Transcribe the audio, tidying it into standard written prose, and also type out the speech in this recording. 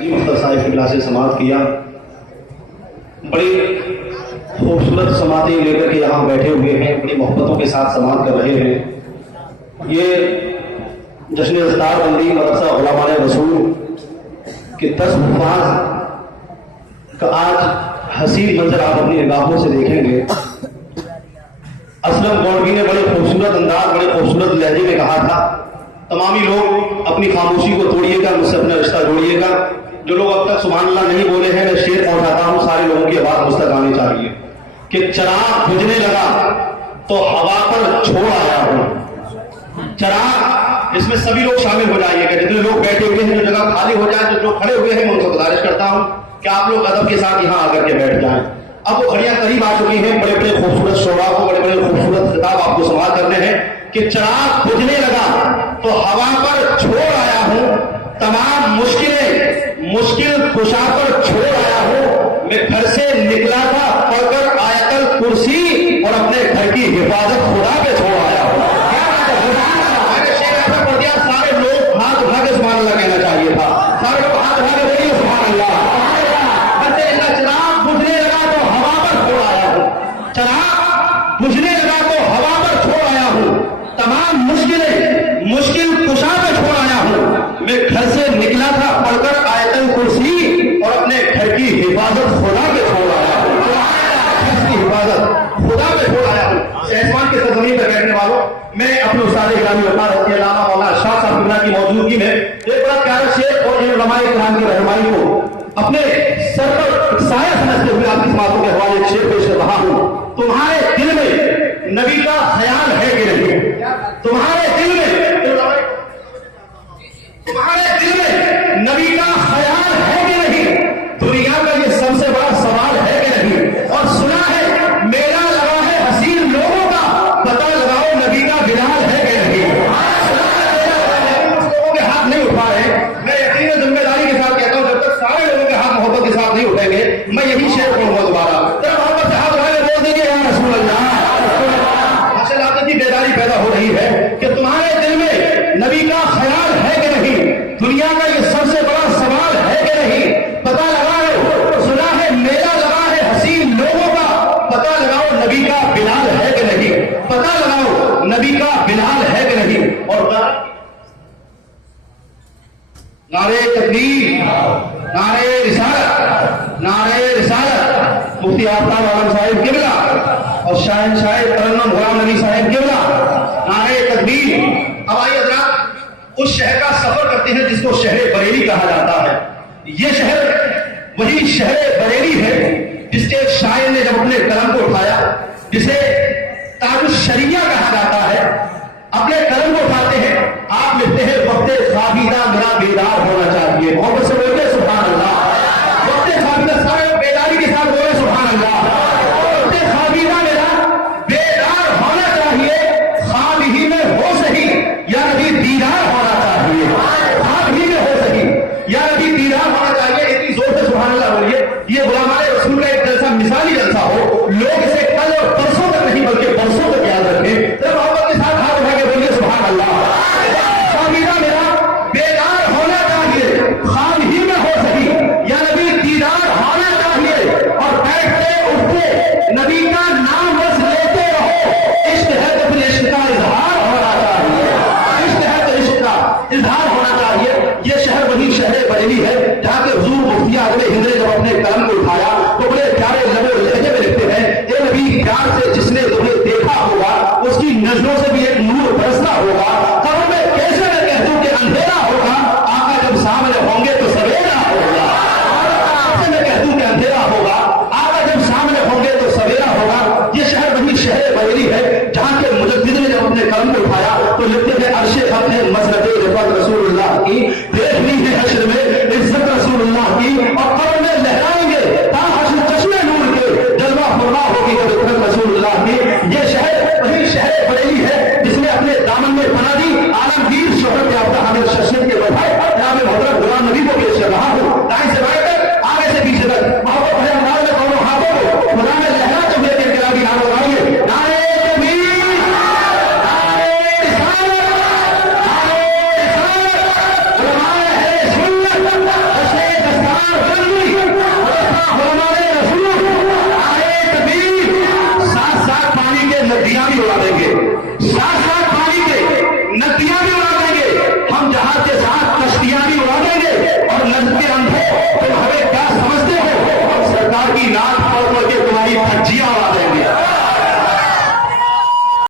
مختار صاحب کی کلاس سے سماعت کیا. بڑی خوبصورت سماعتیں لے کر کے یہاں بیٹھے ہوئے ہیں, بڑی محبتوں کے ساتھ سماعت کر رہے ہیں. یہ جشن دستار بندی مدرسہ علماء رسول کے 10 حفاظ کا آج حسین منظر آپ اپنی نگاہوں سے دیکھیں گے. اسلم گوڑوی نے بڑے خوبصورت انداز, بڑے خوبصورت لہجے میں کہا تھا, تمامی لوگ اپنی خاموشی کو توڑیے گا, مجھ سے اپنا رشتہ جوڑیے گا. جو لوگ اب تک سبحان اللہ نہیں بولے ہیں, میں شعر پہنچاتا ہوں, سارے لوگوں کی آواز مجھ تک آنی چاہیے کہ چراغ بجھنے لگا تو ہوا پر چھوڑ آیا ہوں. چراغ, اس میں سبھی لوگ شامل ہو جائیے گا, جتنے لوگ بیٹھے ہوئے ہیں, جو جگہ خالی ہو جائے, جو کھڑے ہوئے ہیں, میں ان سے گزارش کرتا ہوں کہ آپ لوگ ادب کے ساتھ یہاں آ کر کے بیٹھ جائیں. اب وہ گھڑیاں قریب آ چکی ہیں, بڑے بڑے خوبصورت شعراء کو بڑے بڑے خوبصورت خطاب آپ کو سماعت کرنے ہیں کہ چراغ بجھنے لگا تو ہوا پر چھوڑ آیا ہوں, تمام مشکل کشا پر چھوڑ آیا ہوں. میں گھر سے نکلا تھا پڑھ کر آیت الکرسی اور اپنے گھر کی حفاظت خدا پہ چھوڑ آیا ہوں. میں نے شعر ایسا پڑھ دیا, سارے لوگ ہاتھ اٹھا کے سبحان اللہ کہنا چاہیے تھا. سارے لوگ ہاتھ اٹھا کے بولیے سبحان اللہ. چراغ بجھنے لگا تو ہوا پر چھوڑ آیا ہوں, چراغ بجھنے لگا تو ہوا پر چھوڑ آیا ہوں, تمام مشکل کشا پہ چھوڑ آیا ہوں. میں گھر سے نکلا تھا پڑھ کر آیت الکرسی اور اپنے گھر کی حفاظت خدا پہ چھوڑ آیا ہوں. گھر کی حفاظت خدا پہ چھوڑ آیا ہوں. سہسمان کے سرزمین پر بیٹھنے والوں, میں اپنے استاد گرامی وقار حضرت علامہ مولانا شاہ صاحب قبلہ کی موجودگی میں ایک بڑا پیارا شعر اور علماء کرام کی رہنمائی کو اپنے سر پر سایہ سمجھتے ہوئے آپ کی سماعتوں کے حوالے ایک شعر پیش کر رہا ہوں. تمہارے دل میں نبی کا خیال ہے کہ نہیں؟ تمہارے دل میں نبی کا خیال ہے کہ نہیں؟ دنیا کا یہ سب سے بڑا سوال ہے کہ نہیں؟ اور سنا ہے میلہ لگا ہے حسین لوگوں کا, پتہ لگاؤ نبی کا بلال ہے کہ نہیں؟ لوگوں کے ہاتھ نہیں اٹھا رہے. میں یقین ذمہ داری کے ساتھ کہتا ہوں, جب تک سارے لوگوں کے ہاتھ محبت کے ساتھ نہیں اٹھیں گے, میں یہی شعر پڑھوں گا دوبارہ. ذرا محبت سے ہاتھ اٹھا کے بول دیجیے یا رسول اللہ. ماشاء اللہ, آپ کی بیداری پیدا ہو رہی ہے کہ تمہارے دل میں نبی کا خیال ہے کہ نہیں؟ دنیا کا یہ سب سے بڑا سوال ہے کہ نہیں؟ پتہ لگاؤ, سنا ہے میلہ لگا ہے حسین لوگوں کا, پتہ لگاؤ نبی کا بلال ہے کہ نہیں؟ پتہ لگاؤ نبی کا بلال ہے کہ نہیں؟ اور نعرے تکبیر, نعرے رسالت, نعرے رسالت. مفتی آفتاب عالم صاحب قبلہ اور شاہنشاہ ترنم غلام نبی صاحب قبلہ, نعرے تکبیر. اب آئیے حضرات, اس شہر کا سفر کرتے ہیں جس کو شہر بریلی کہا جاتا ہے. یہ شہر وہی شہر بریلی ہے جس کے ایک شاعر نے جب اپنے قلم کو اٹھایا, جسے تاج الشریعہ کہا جاتا ہے, اپنے قلم کو اٹھاتے ہیں, آپ لکھتے ہیں وقت خوابیدہ میرا بیدار ہونا چاہیے. محبت سے بولتے سبحان اللہ. وقت خوابیدہ, سارے بیداری کے ساتھ بولے سبحان اللہ. وقت خوابیدہ میرا بیدار ہونا چاہیے, خواب ہی میں ہو سہی یا نبی دیدار ہونا چاہیے. خواب ہی میں ہو سکی یا نبی دیدار ہونا چاہیے. اتنی زور سے سبحان اللہ بولیے. یہ علماء رسول کا ایک جلسہ مثالی جلسہ ہو, لوگ اسے کل اور پرسوں تک نہیں بلکہ برسوں تک یاد رکھیں. تو محبت کے ساتھ ہاتھ اٹھا کے بولیے سبحان اللہ. خوابیدہ میرا بیدار ہونا چاہیے, خواب ہی میں ہو سکی یا نبی دیدار ہونا چاہیے. اور بیٹھتے اٹھتے نبی کا نام بس لیتے رہو. عشق ہے تو پھر عشق کا اظہار ہونا چاہیے. عشق ہے تو عشق کا اظہار ہونا چاہیے. یہ شہر وہی شہر بریلی ہے جہاں کے حضور مفتی اعظم ہند نے جب اپنے قلم کو اٹھایا تو بڑے پیارے لبے و لہجے میں لکھتے ہیں, اے نبی تمہارے